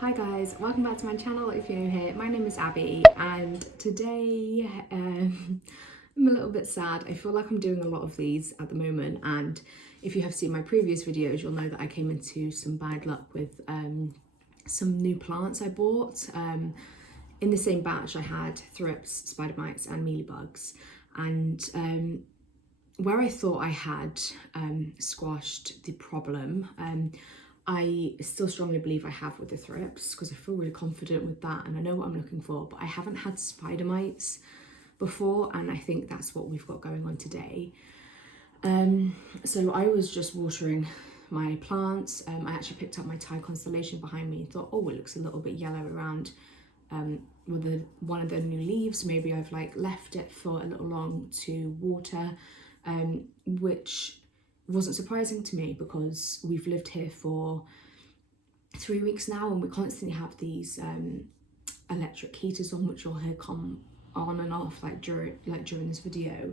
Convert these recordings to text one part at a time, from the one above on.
Hi guys, welcome back to my channel if you're new here. My name is Abby and today I'm a little bit sad. I feel like I'm doing a lot of these at the moment, and if you have seen my previous videos you'll know that I came into some bad luck with some new plants I bought. In the same batch I had thrips, spider mites and mealybugs, and where I thought I had squashed the problem, I still strongly believe I have with the thrips because I feel really confident with that and I know what I'm looking for, but I haven't had spider mites before, and I think that's what we've got going on today. So I was just watering my plants. I actually picked up my Thai constellation behind me and thought, oh, it looks a little bit yellow around with one of the new leaves. Maybe I've like left it for a little long to water, which wasn't surprising to me because we've lived here for 3 weeks now and we constantly have these electric heaters on, which you'll hear come on and off during this video,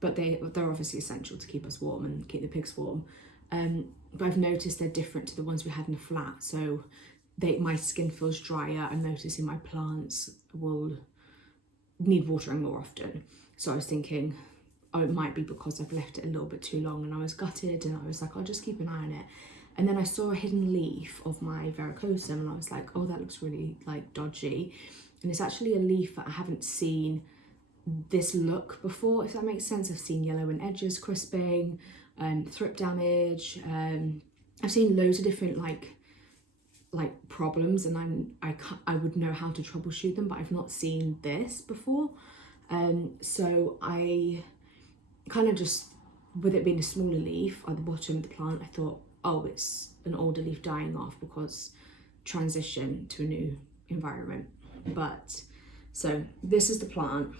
but they're obviously essential to keep us warm and keep the pigs warm, but I've noticed they're different to the ones we had in the flat, so my skin feels drier. I'm noticing my plants will need watering more often, so I was thinking, oh, it might be because I've left it a little bit too long and I was gutted, and I was like, I'll just keep an eye on it. And then I saw a hidden leaf of my varicosum and I was like, oh, that looks really like dodgy. And it's actually a leaf that I haven't seen this look before, if that makes sense. I've seen yellow in edges, crisping, thrip damage. I've seen loads of different like problems, and I would know how to troubleshoot them, but I've not seen this before. So I kind of just, with it being a smaller leaf at the bottom of the plant, I thought, oh, it's an older leaf dying off because transition to a new environment. But so this is the plant.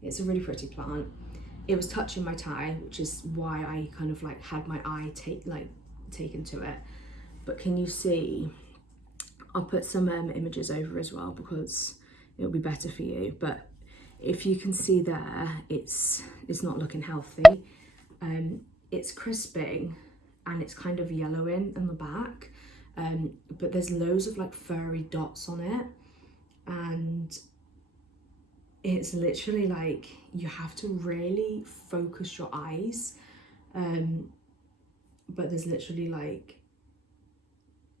It's a really pretty plant. It was touching my Thai, which is why I kind of like had my eye taken to it. But can you see, I'll put some images over as well because it'll be better for you, but if you can see there, it's not looking healthy. It's crisping and it's kind of yellowing in the back, but there's loads of like furry dots on it, and it's literally like you have to really focus your eyes, but there's literally like,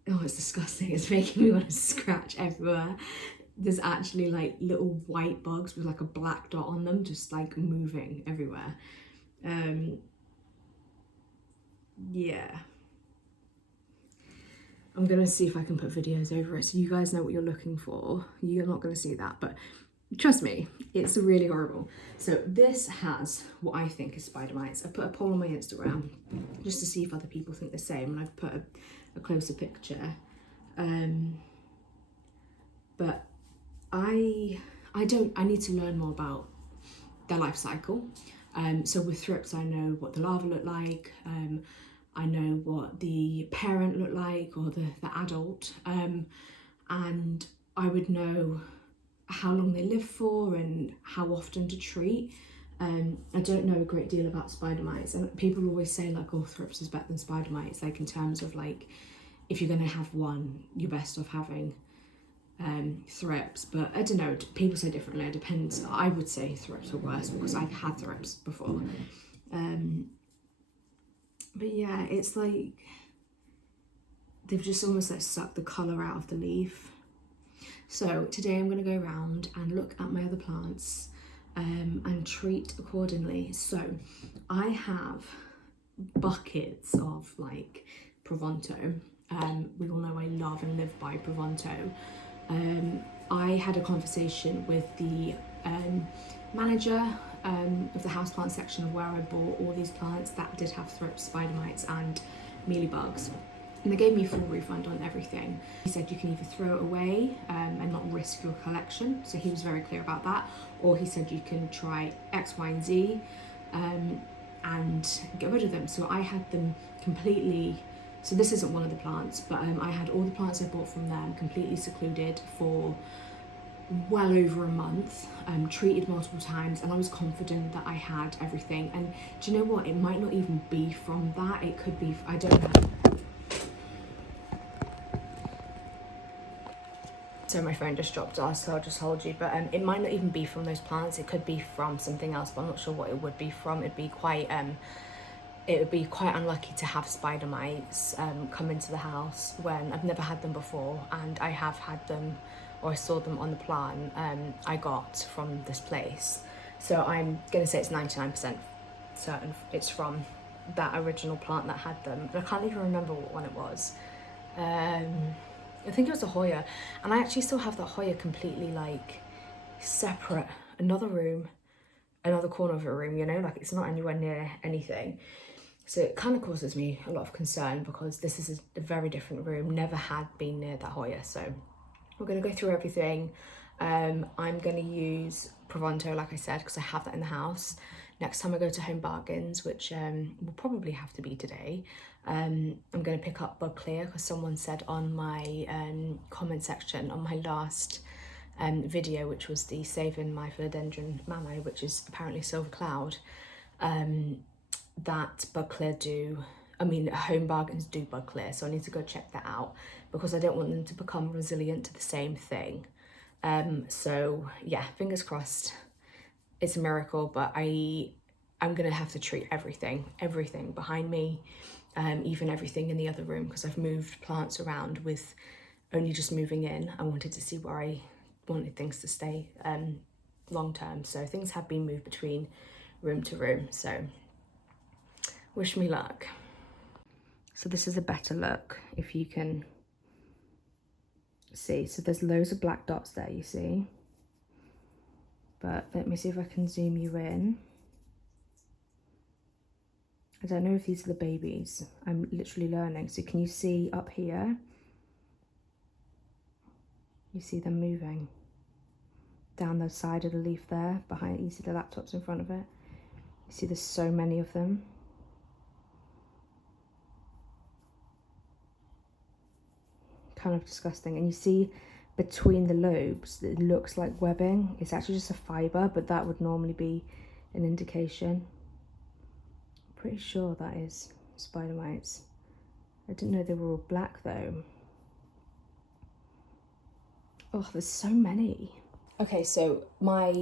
oh, it's disgusting. It's making me want to scratch everywhere. There's actually like little white bugs with like a black dot on them, just like moving everywhere. Yeah, I'm gonna see if I can put videos over it so you guys know what you're looking for. You're not gonna see that, but trust me, it's really horrible. So this has what I think is spider mites. I put a poll on my Instagram just to see if other people think the same, and I've put a closer picture. But I need to learn more about their life cycle. So with thrips, I know what the larvae look like. I know what the parent looked like, or the adult, and I would know how long they live for and how often to treat. I don't know a great deal about spider mites, and people always say like, oh, thrips is better than spider mites, like in terms of like, if you're gonna have one, you're best off having thrips, but I don't know, people say differently. It depends. I would say thrips are worse because I've had thrips before. But yeah, it's like they've just almost like sucked the colour out of the leaf. So today I'm going to go around and look at my other plants and treat accordingly. So I have buckets of like Provonto. We all know I love and live by Provonto. I had a conversation with the manager of the houseplant section of where I bought all these plants that did have thrips, spider mites and mealybugs, and they gave me a full refund on everything. He said you can either throw it away and not risk your collection, so he was very clear about that, or he said you can try X, Y and Z and get rid of them. So I had them completely, so this isn't one of the plants, but I had all the plants I bought from them completely secluded for well over a month, treated multiple times, and I was confident that I had everything. And do you know what, it might not even be from that, it could be, I don't know, So my phone just dropped off, so I'll just hold you. But it might not even be from those plants. It could be from something else, but I'm not sure what it would be from. It would be quite unlucky to have spider mites come into the house when I've never had them before, and I have had them, or I saw them on the plant I got from this place. So I'm gonna say it's 99% certain it's from that original plant that had them. But I can't even remember what one it was. I think it was a Hoya, and I actually still have that Hoya completely like separate, another room, another corner of a room, you know, like it's not anywhere near anything. So it kind of causes me a lot of concern because this is a very different room, never had been near that Hoya. So we're going to go through everything. I'm going to use Pronto, like I said, because I have that in the house. Next time I go to Home Bargains, which will probably have to be today, I'm going to pick up Bug Clear because someone said on my comment section on my last video, which was the Saving My Philodendron Mamo, which is apparently Silver Cloud, that Bug Clear Home Bargains do Bug Clear, so I need to go check that out because I don't want them to become resilient to the same thing. So yeah, fingers crossed. It's a miracle, but I'm gonna have to treat everything behind me, even everything in the other room, because I've moved plants around with only just moving in. I wanted to see where I wanted things to stay long term. So things have been moved between room to room. So wish me luck. So this is a better look if you can see. So there's loads of black dots there, you see. But let me see if I can zoom you in. I don't know if these are the babies. I'm literally learning. So can you see up here? You see them moving down the side of the leaf there, behind, you see the laptops in front of it? You see there's so many of them. Kind of disgusting. And you see between the lobes, it looks like webbing. It's actually just a fibre, but that would normally be an indication. I'm pretty sure that is spider mites. I didn't know they were all black though. Oh, there's so many. Okay, so my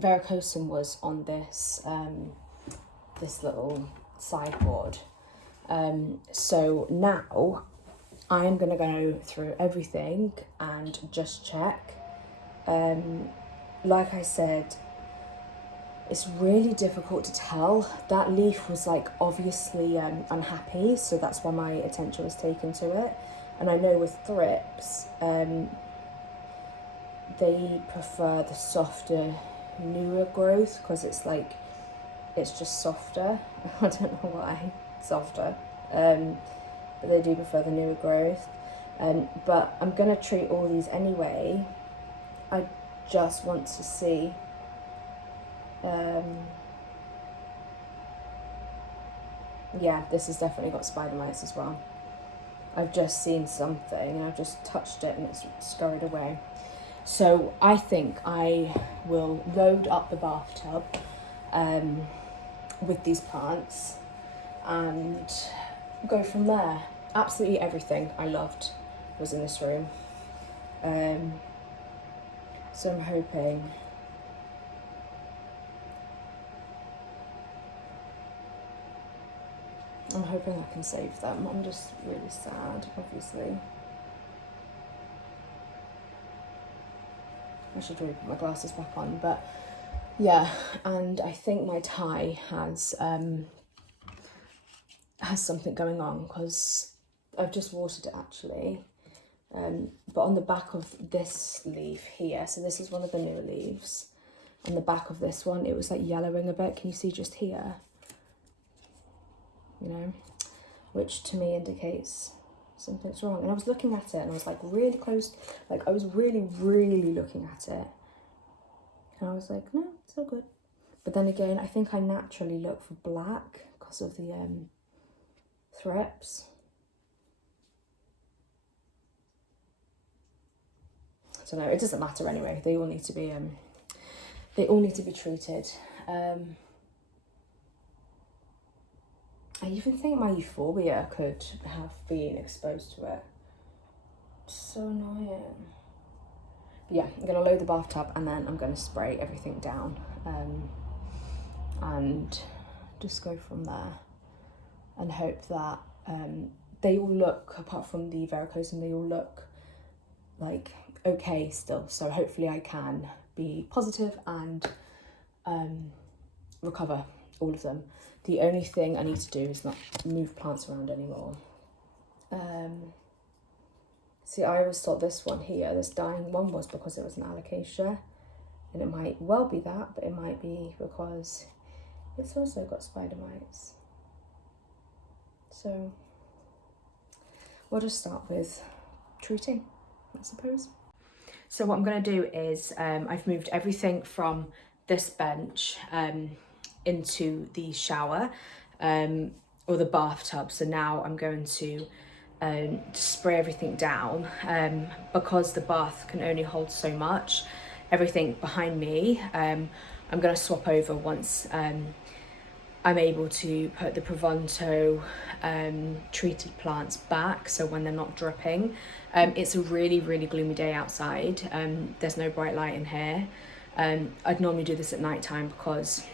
varicosum was on this this little sideboard. So now I'm gonna go through everything and just check. Like I said, it's really difficult to tell. That leaf was like obviously unhappy, so that's why my attention was taken to it. And I know with thrips, they prefer the softer, newer growth because it's just softer. I don't know why, softer. But they do prefer the newer growth. But I'm gonna treat all these anyway. I just want to see. Yeah, this has definitely got spider mites as well. I've just seen something and I've just touched it and it's scurried away. So I think I will load up the bathtub with these plants and go from there. Absolutely everything I loved was in this room. So I'm hoping I can save them. I'm just really sad, obviously. I should really put my glasses back on, but yeah, and I think my tie has something going on because I've just watered it actually. But on the back of this leaf here, so this is one of the newer leaves, on the back of this one, it was like yellowing a bit. Can you see just here? You know, which to me indicates something's wrong. And I was looking at it and I was like really close, like I was really, really looking at it. And I was like, no, it's all good. But then again, I think I naturally look for black because of the thrips. I don't know, it doesn't matter anyway. They all need to be treated. I even think my euphorbia could have been exposed to it. So annoying. yeah, I'm going to load the bathtub and then I'm going to spray everything down and just go from there and hope that they all look, apart from the varicosum, they all look like okay still. So hopefully I can be positive and recover all of them. The only thing I need to do is not move plants around anymore. See, I always thought this one here, this dying one, was because it was an alocasia, and it might well be that, but it might be because it's also got spider mites. So we'll just start with treating, I suppose. So what I'm going to do is I've moved everything from this bench into the shower or the bathtub. So now I'm going to spray everything down because the bath can only hold so much. Everything behind me I'm going to swap over once I'm able to put the Provonto treated plants back, so when they're not dripping. It's a really gloomy day outside. There's no bright light in here. I'd normally do this at night time because,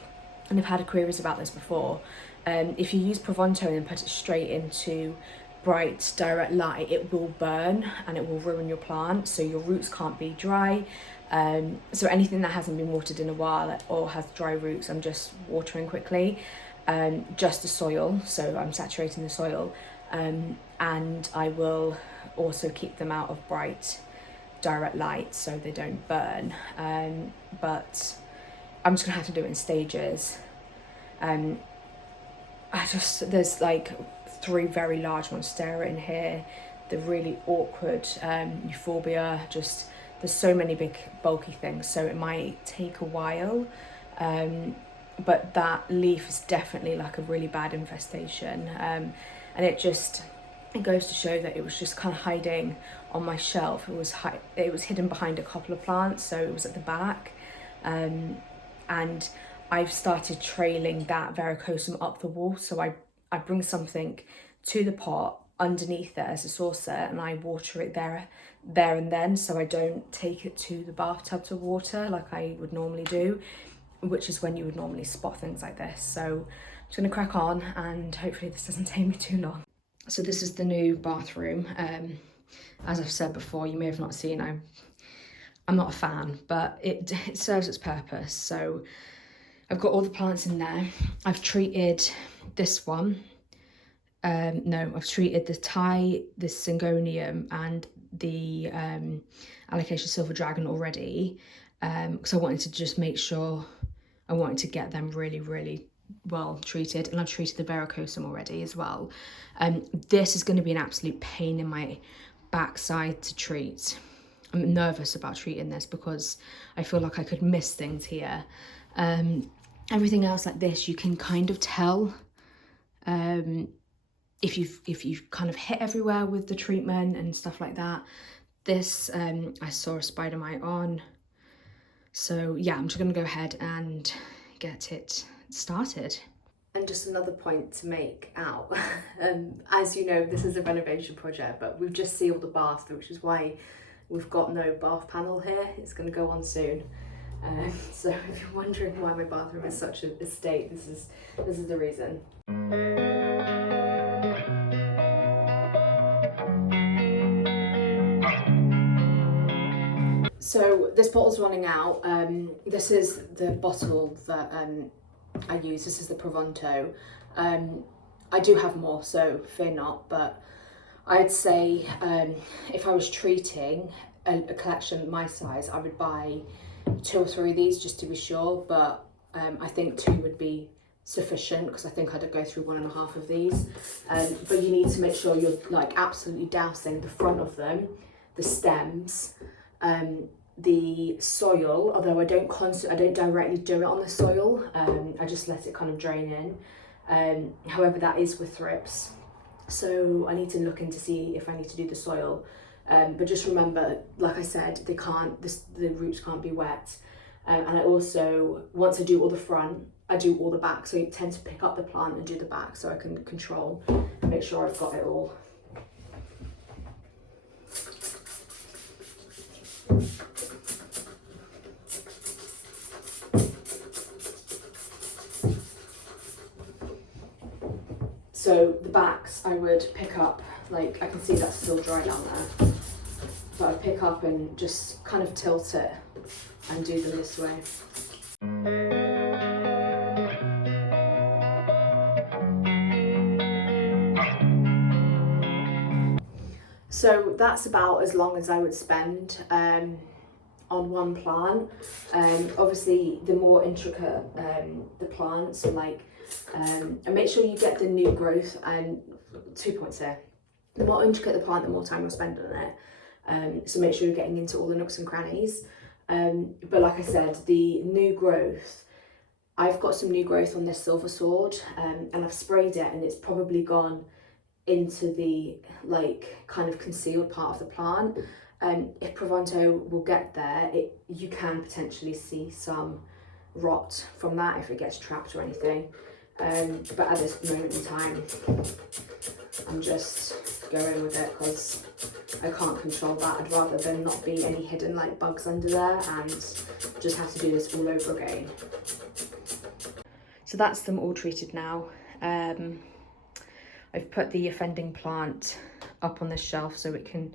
and I've had queries about this before, if you use Provonto and put it straight into bright direct light, it will burn and it will ruin your plant, so your roots can't be dry. So anything that hasn't been watered in a while or has dry roots, I'm just watering quickly. Just the soil, so I'm saturating the soil, and I will also keep them out of bright direct light so they don't burn, but I'm just gonna have to do it in stages. There's like 3 very large monstera in here. They're really awkward, euphorbia, just there's so many big bulky things, so it might take a while, but that leaf is definitely like a really bad infestation, and it goes to show that it was just kind of hiding on my shelf. It was hidden behind a couple of plants, so it was at the back, and I've started trailing that varicosum up the wall. So I bring something to the pot underneath it as a saucer and I water it there and then, so I don't take it to the bathtub to water like I would normally do, which is when you would normally spot things like this. So I'm just going to crack on and hopefully this doesn't take me too long. So this is the new bathroom. As I've said before, you may have not seen, I'm not a fan, but it serves its purpose. So I've got all the plants in there. I've treated this one. I've treated the Thai, the Syngonium and the Alocasia Silver Dragon already, because I wanted to just make sure, I wanted to get them really well treated, and I've treated the varicosum already as well. This is going to be an absolute pain in my backside to treat. I'm nervous about treating this because I feel like I could miss things here. Everything else like this, you can kind of tell if you've kind of hit everywhere with the treatment and stuff like that. This I saw a spider mite on, so yeah, I'm just gonna go ahead and get it started. And just another point to make out, as you know, this is a renovation project, but we've just sealed the bath, which is why we've got no bath panel here. It's going to go on soon. So if you're wondering why my bathroom is such a state, this is the reason. So this bottle's running out. This is the bottle that I use. This is the Provonto. I do have more, so fear not, but I'd say if I was treating a collection my size, I would buy 2 or 3 of these just to be sure, but I think 2 would be sufficient because I think I'd go through 1.5 of these. But you need to make sure you're like absolutely dousing the front of them, the stems, the soil, although I don't directly do it on the soil, I just let it kind of drain in. However, that is with thrips, so I need to look in to see if I need to do the soil. But just remember, like I said, the roots can't be wet. And I also, once I do all the front, I do all the back. So you tend to pick up the plant and do the back so I can control, make sure I've got it all. So the backs I would pick up, like I can see that's still dry down there, but I'd pick up and just kind of tilt it and do them this way. So that's about as long as I would spend on one plant. Obviously the more intricate the plants, so like and make sure you get the new growth. And 2 points there, the more intricate the plant, the more time you're spending on it, so make sure you're getting into all the nooks and crannies. But like I said, the new growth, I've got some new growth on this silver sword, and I've sprayed it and it's probably gone into the like kind of concealed part of the plant. If Provento will get there, you can potentially see some rot from that if it gets trapped or anything. But at this moment in time, I'm just going with it because I can't control that. I'd rather there not be any hidden like bugs under there and just have to do this all over again. So that's them all treated now. I've put the offending plant up on this shelf so it can,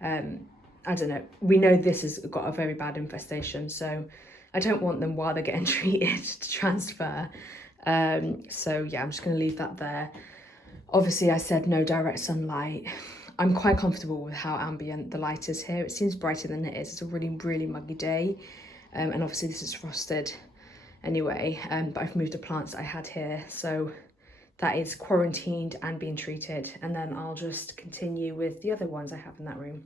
I don't know, we know this has got a very bad infestation, so I don't want them while they're getting treated to transfer. So yeah, I'm just going to leave that there. Obviously I said no direct sunlight. I'm quite comfortable with how ambient the light is here. It seems brighter than it is. It's a really, really muggy day. And obviously this is frosted anyway, but I've moved the plants I had here. So that is quarantined and being treated, and then I'll just continue with the other ones I have in that room.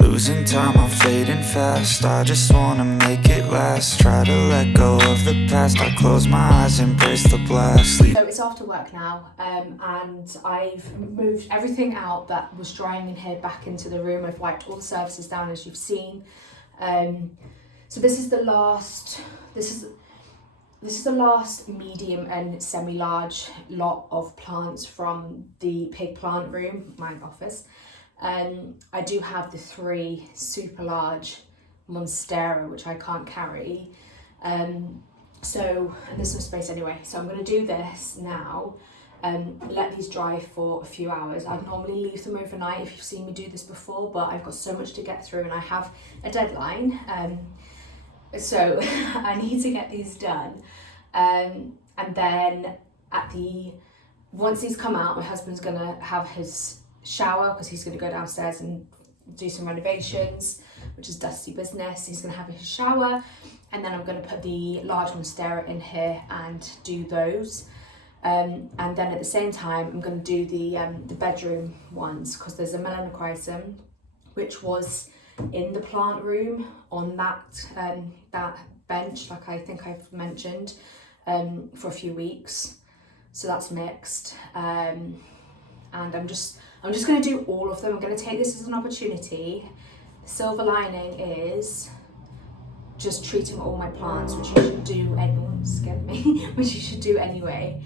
Losing time, I'm fading fast. I just wanna make it last. Try to let go of the past. I close my eyes, embrace the blast. So it's after work now, and I've moved everything out that was drying in here back into the room. I've wiped all the surfaces down, as you've seen. So this is the last. This is the last medium and semi-large lot of plants from the pig plant room, my office. I do have the 3 super large Monstera, which I can't carry. So, and there's some space anyway, so I'm going to do this now and let these dry for a few hours. I'd normally leave them overnight if you've seen me do this before, but I've got so much to get through and I have a deadline, so I need to get these done. And then once these come out, my husband's going to have his shower because he's going to go downstairs and do some renovations, which is dusty business. He's going to have his shower, and then I'm going to put the large Monstera in here and do those. And then at the same time, I'm going to do the bedroom ones because there's a melanochrysum which was in the plant room on that bench, like I think I've mentioned, for a few weeks. So that's mixed, and I'm just going to do all of them. I'm going to take this as an opportunity. The silver lining is just treating all my plants, which you should do which you should do anyway.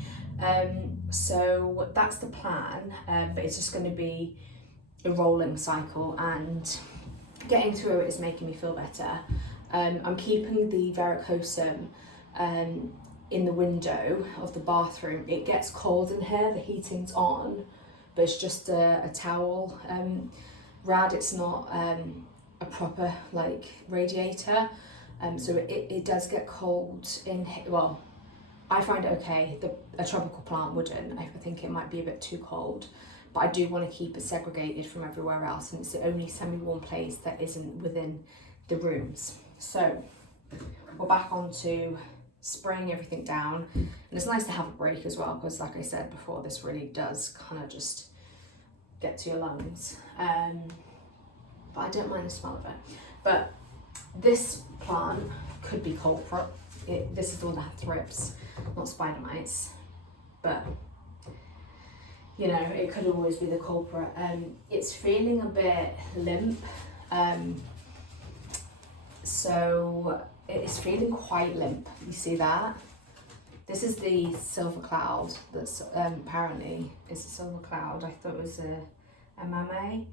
So that's the plan, but it's just going to be a rolling cycle, and getting through it is making me feel better. I'm keeping the varicosum in the window of the bathroom. It gets cold in here, the heating's on, but it's just a towel rad. It's not a proper like radiator, so it does get cold in here. Well, I find it okay. A tropical plant wouldn't. I think it might be a bit too cold, but I do want to keep it segregated from everywhere else, and it's the only semi-warm place that isn't within the rooms. So we're back on to spraying everything down, and it's nice to have a break as well because, like I said before, this really does kind of just get to your lungs, but I don't mind the smell of it. But this plant could be culprit. This is the one that had thrips, not spider mites, but you know, it could always be the culprit. It's feeling a bit limp, so it's feeling quite limp. You see that? This is the silver cloud that's apparently is a silver cloud. I thought it was a mame.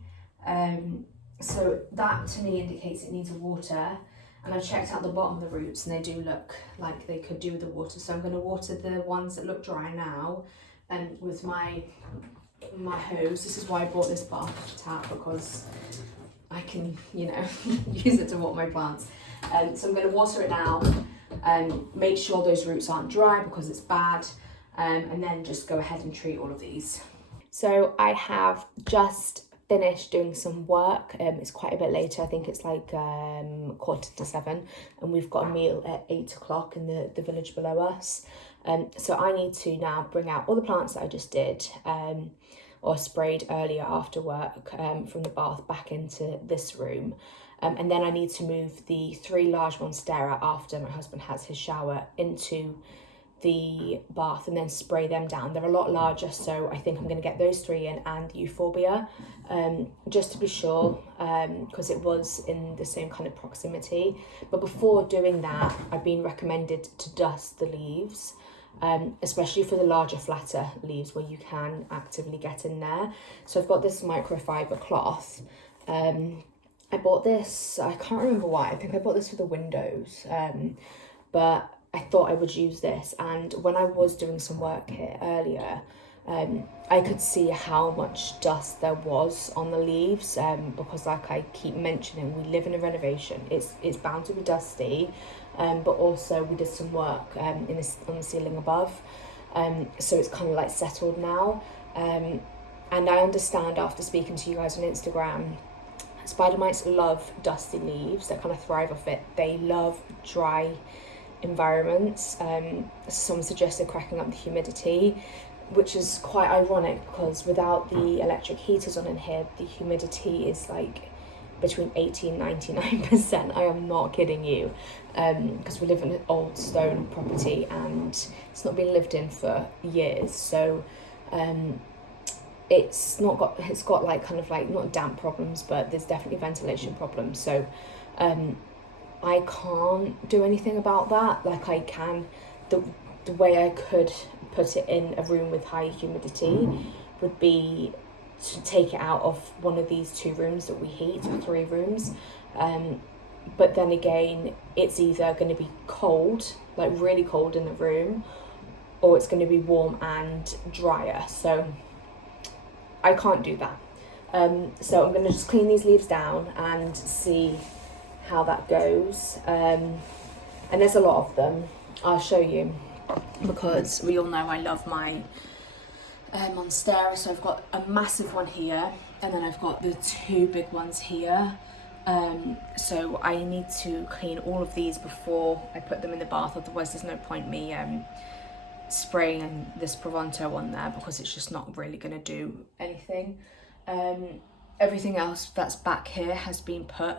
So that to me indicates it needs a water, And I've checked out the bottom of the roots and they do look like they could do with the water. So I'm going to water the ones that look dry now, and with my hose. This is why I bought this bath tap, because I can, you know, use it to water my plants. So I'm going to water it now and make sure those roots aren't dry because it's bad, and then just go ahead and treat all of these. So I have just finished doing some work. It's quite a bit later. I think it's like 6:45, and we've got a meal at 8 o'clock in the village below us. So I need to now bring out all the plants that I just did or sprayed earlier after work from the bath back into this room. And then I need to move the 3 large monstera after my husband has his shower into the bath and then spray them down. They're a lot larger, so I think I'm going to get those 3 in, and euphorbia, just to be sure, because it was in the same kind of proximity. But before doing that, I've been recommended to dust the leaves, especially for the larger, flatter leaves where you can actively get in there. So I've got this microfiber cloth. I bought this, I can't remember why, I think I bought this for the windows, but I thought I would use this. And when I was doing some work here earlier, I could see how much dust there was on the leaves, because like I keep mentioning, we live in a renovation. It's bound to be dusty, but also we did some work on the ceiling above, so it's kind of like settled now. And I understand after speaking to you guys on Instagram, spider mites love dusty leaves. They kind of thrive off it. They love dry environments. Someone suggested cracking up the humidity, which is quite ironic because without the electric heaters on in here, the humidity is like between 80 and 99%. I am not kidding you, because we live in an old stone property and it's not been lived in for years, so it's got like kind of like not damp problems, but there's definitely ventilation problems. So I can't do anything about that. Like I can, the way I could put it in a room with high humidity would be to take it out of one of these 2 rooms that we heat, or 3 rooms. But then again, it's either going to be cold, like really cold in the room, or it's going to be warm and drier. So I can't do that. So I'm going to just clean these leaves down and see how that goes. And there's a lot of them. I'll show you, because we all know I love my monstera. So I've got a massive one here, and then I've got the 2 big ones here. So I need to clean all of these before I put them in the bath, otherwise there's no point me spraying this Pronto on there, because it's just not really going to do anything. Everything else that's back here has been put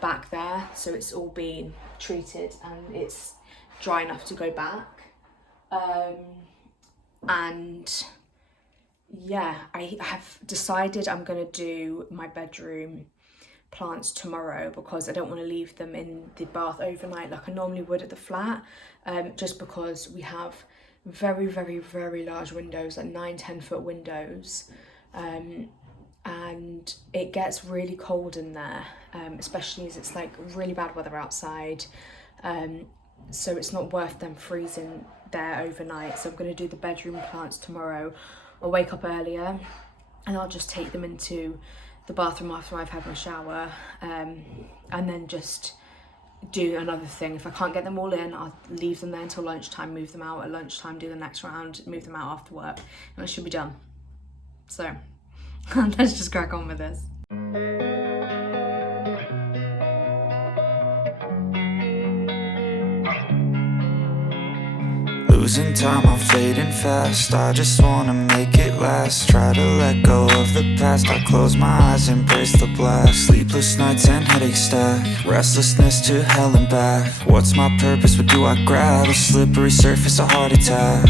back there, so it's all been treated and it's dry enough to go back. And yeah, I have decided I'm going to do my bedroom plants tomorrow, because I don't want to leave them in the bath overnight like I normally would at the flat, just because we have very, very, very large windows, like 9-10 foot windows, and it gets really cold in there, especially as it's like really bad weather outside, so it's not worth them freezing there overnight. So I'm going to do the bedroom plants tomorrow. I'll wake up earlier and I'll just take them into the bathroom after I've had my shower, and then just do another thing. If I can't get them all in, I'll leave them there until lunchtime, move them out at lunchtime, do the next round, move them out after work, and I should be done. So let's just crack on with this. Losing time, I'm fading fast. I just wanna make it last. Try to let go of the past. I close my eyes, embrace the blast. Sleepless nights and headache stack. Restlessness to hell and back. What's my purpose? What do I grab? A slippery surface, a heart attack.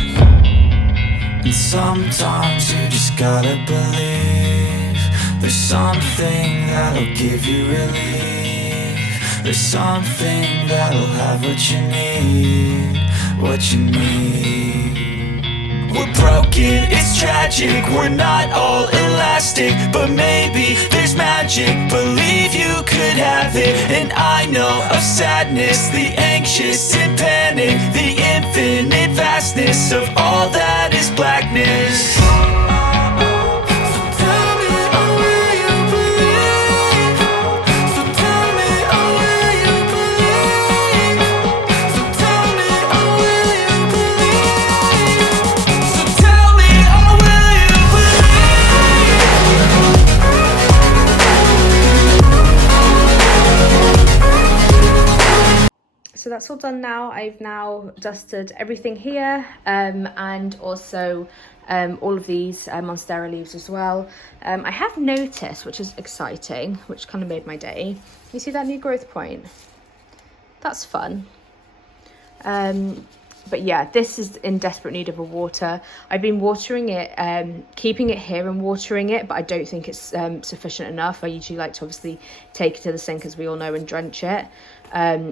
And sometimes you just gotta believe there's something that'll give you relief. There's something that'll have what you need. What you need. We're broken, it's is tragic. We're not all elastic, but maybe there's magic. Believe you could have it. And I know of sadness, the anxious and panic, the infinite vastness of all that is blackness. So that's all done now. I've now dusted everything here, and also all of these monstera leaves as well. I have noticed, which is exciting, which kind of made my day. You see that new growth point? That's fun. But yeah, this is in desperate need of a water. I've been watering it, keeping it here and watering it, but I don't think it's sufficient enough. I usually like to obviously take it to the sink, as we all know, and drench it.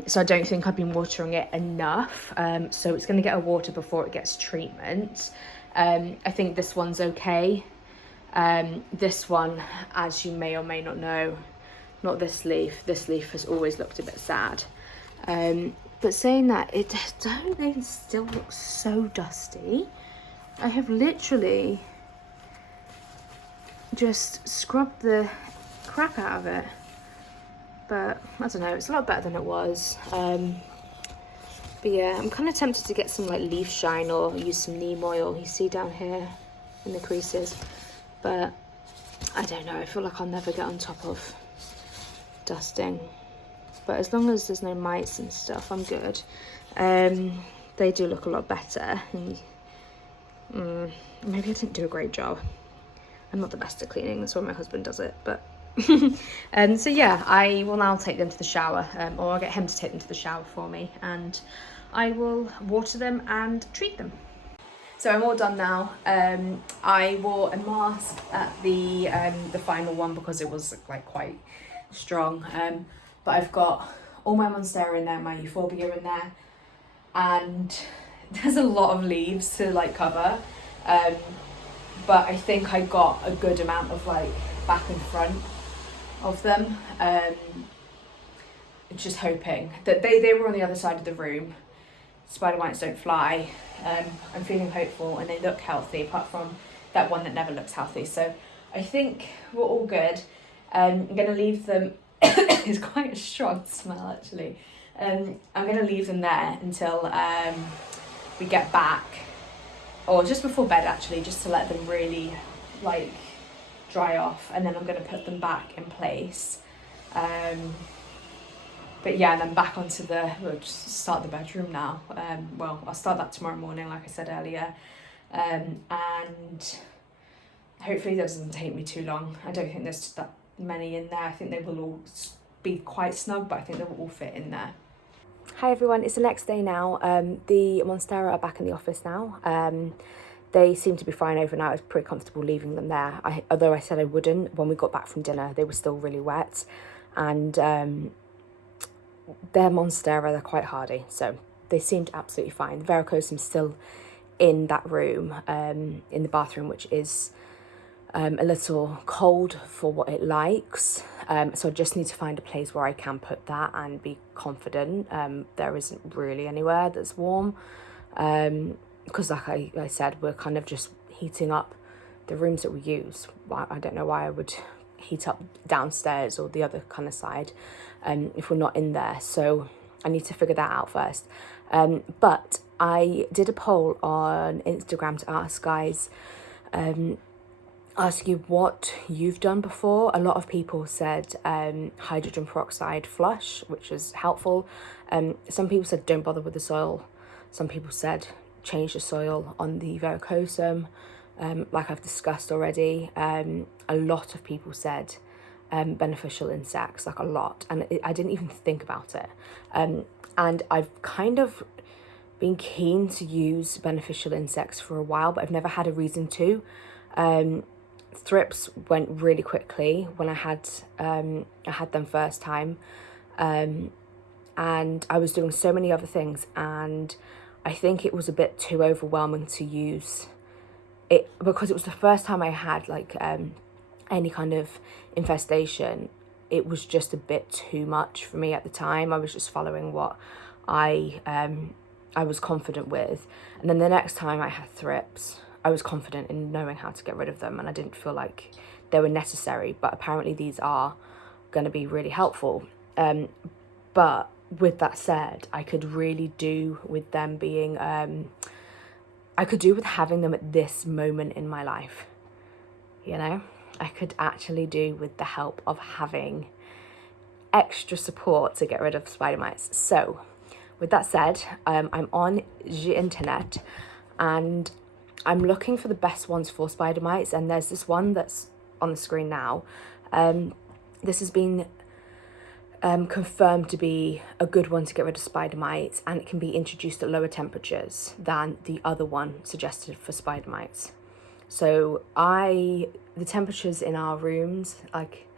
So I don't think I've been watering it enough. So it's going to get a water before it gets treatment. I think this one's okay. This one, as you may or may not know, not this leaf. This leaf has always looked a bit sad. But saying that, they still look so dusty. I have literally just scrubbed the crap out of it. But I don't know, it's a lot better than it was. But yeah, I'm kind of tempted to get some like leaf shine or use some neem oil, you see down here in the creases. But I don't know, I feel like I'll never get on top of dusting. But as long as there's no mites and stuff, I'm good. They do look a lot better. Maybe I didn't do a great job. I'm not the best at cleaning, that's why my husband does it. But so yeah, I will now take them to the shower, or I'll get him to take them to the shower for me, and I will water them and treat them. So I'm all done now. I wore a mask at the final one because it was like quite strong. But I've got all my monstera in there, my euphorbia in there, and there's a lot of leaves to like cover. But I think I got a good amount of like back and front of them. Just hoping that they were on the other side of the room. Spider mites don't fly. I'm feeling hopeful and they look healthy, apart from that one that never looks healthy. So I think we're all good. I'm gonna leave them. It's quite a strong smell actually. I'm gonna leave them there until we get back, or just before bed actually, just to let them really like dry off, and then I'm gonna put them back in place. But yeah, and then back onto we'll just start the bedroom now. Well, I'll start that tomorrow morning, like I said earlier, and hopefully that doesn't take me too long. I don't think there's that many in there. I think they will all be quite snug, but I think they will all fit in there. Hi everyone, it's the next day now. The monstera are back in the office now. They seem to be fine overnight. I was pretty comfortable leaving them there. Although I said I wouldn't, when we got back from dinner, they were still really wet, and they're monstera, they're quite hardy, so they seemed absolutely fine. The varicosum's still in that room, in the bathroom, which is a little cold for what it likes, so I just need to find a place where I can put that and be confident. There isn't really anywhere that's warm, because like I said, we're kind of just heating up the rooms that we use. I don't know why I would heat up downstairs or the other kind of side if we're not in there, so I need to figure that out first. But I did a poll on Instagram to ask guys, ask you what you've done before. A lot of people said hydrogen peroxide flush, which was helpful. Some people said don't bother with the soil. Some people said change the soil on the varicosum, like I've discussed already. A lot of people said beneficial insects, like a lot, and I didn't even think about it. And I've kind of been keen to use beneficial insects for a while, but I've never had a reason to. Thrips went really quickly when I had them first time, and I was doing so many other things, and I think it was a bit too overwhelming to use because it was the first time I had like any kind of infestation, it was just a bit too much for me at the time. I was just following what I was confident with, and then the next time I had thrips, I was confident in knowing how to get rid of them, and I didn't feel like they were necessary. But apparently these are going to be really helpful. But with that said, I could really do with them being I could do with having them at this moment in my life. You know, I could actually do with the help of having extra support to get rid of spider mites. So with that said, I'm on the internet and I'm looking for the best ones for spider mites, and there's this one that's on the screen now. This has been confirmed to be a good one to get rid of spider mites, and it can be introduced at lower temperatures than the other one suggested for spider mites. So the temperatures in our rooms like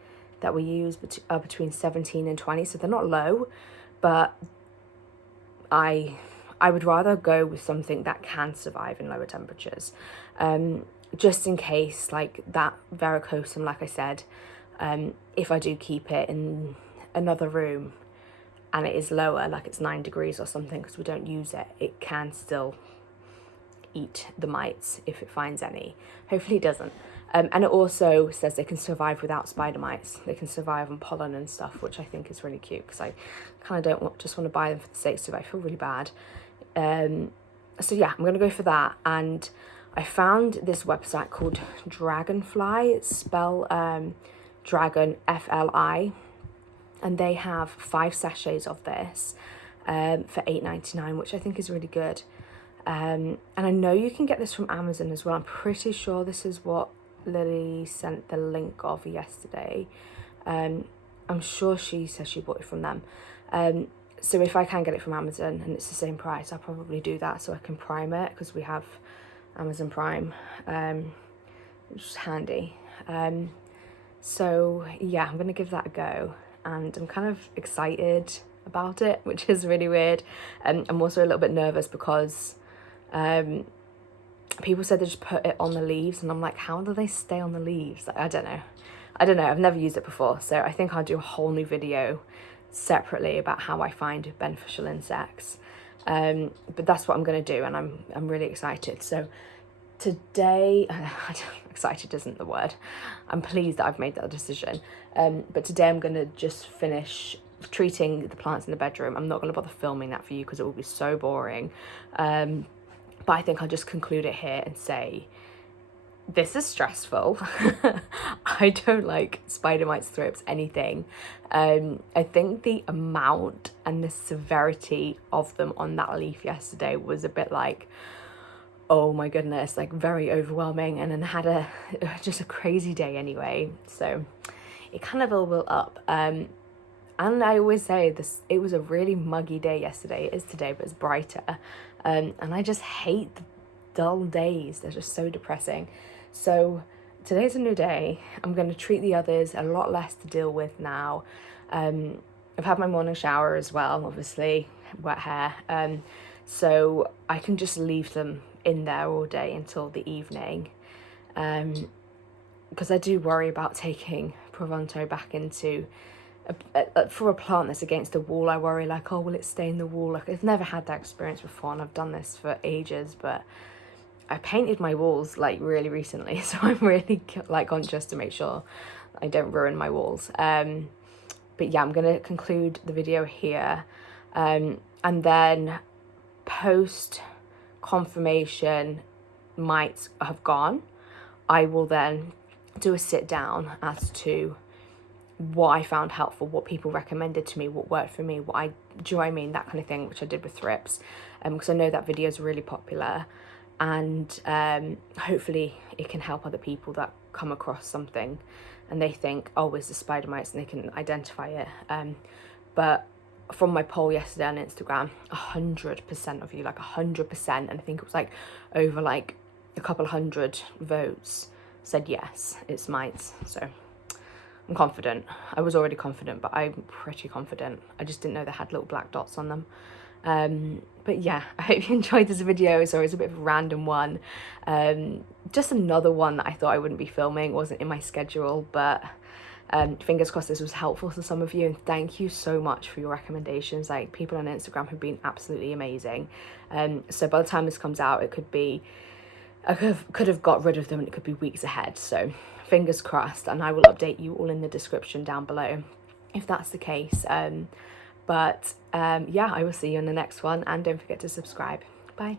that we use are between 17 and 20, so they're not low, but I would rather go with something that can survive in lower temperatures, just in case, like that varicosum, like I said, if I do keep it in another room and it is lower, like it's 9 degrees or something, because we don't use it, it can still eat the mites if it finds any. Hopefully it doesn't. And it also says they can survive without spider mites. They can survive on pollen and stuff, which I think is really cute, because I kind of just want to buy them for the sake of it. I feel really bad. So yeah, I'm going to go for that. And I found this website called Dragonfly. It's spelled Dragon, F-L-I. And they have 5 sachets of this for $8.99, which I think is really good. And I know you can get this from Amazon as well. I'm pretty sure this is what Lily sent the link of yesterday. I'm sure she says she bought it from them. So if I can get it from Amazon and it's the same price, I'll probably do that so I can prime it, because we have Amazon Prime, which is handy. So yeah, I'm going to give that a go. And I'm kind of excited about it, which is really weird. I'm also a little bit nervous because people said they just put it on the leaves, and I'm like, how do they stay on the leaves? Like, I don't know. I've never used it before, so I think I'll do a whole new video separately about how I find beneficial insects. But that's what I'm going to do, and I'm really excited. So today, excited isn't the word. I'm pleased that I've made that decision. But today I'm going to just finish treating the plants in the bedroom. I'm not going to bother filming that for you because it will be so boring. But I think I'll just conclude it here and say, this is stressful. I don't like spider mites, thrips, anything. I think the amount and the severity of them on that leaf yesterday was a bit like, oh my goodness, like very overwhelming. And then had just a crazy day anyway, so it kind of all built up. And I always say this, it was a really muggy day yesterday. It is today, but it's brighter. And I just hate the dull days. They're just so depressing. So today's a new day. I'm going to treat the others, a lot less to deal with now. I've had my morning shower as well, obviously, wet hair. So I can just leave them in there all day until the evening. Because I do worry about taking Provento back into, for a plant that's against the wall, I worry like, oh, will it stay in the wall? Like, I've never had that experience before, and I've done this for ages, but I painted my walls like really recently, so I'm really like conscious to make sure I don't ruin my walls. But yeah, I'm gonna conclude the video here, and then post confirmation mites have gone, I will then do a sit down as to what I found helpful, what people recommended to me, what worked for me, do you know what I mean, that kind of thing, which I did with thrips, because I know that video is really popular, and hopefully it can help other people that come across something and they think, oh, it's the spider mites, and they can identify it. But from my poll yesterday on Instagram, 100% of you, like 100%, and I think it was like over like a couple hundred votes said yes, it's mites. So I'm confident. I was already confident, but I'm pretty confident. I just didn't know they had little black dots on them. But yeah, I hope you enjoyed this video. Sorry, it's a bit of a random one. Just another one that I thought I wouldn't be filming. It wasn't in my schedule, but fingers crossed this was helpful to some of you, and thank you so much for your recommendations. Like, people on Instagram have been absolutely amazing. So by the time this comes out, it could be, I could have got rid of them and it could be weeks ahead. So fingers crossed, and I will update you all in the description down below if that's the case. Yeah, I will see you in the next one, and don't forget to subscribe. Bye.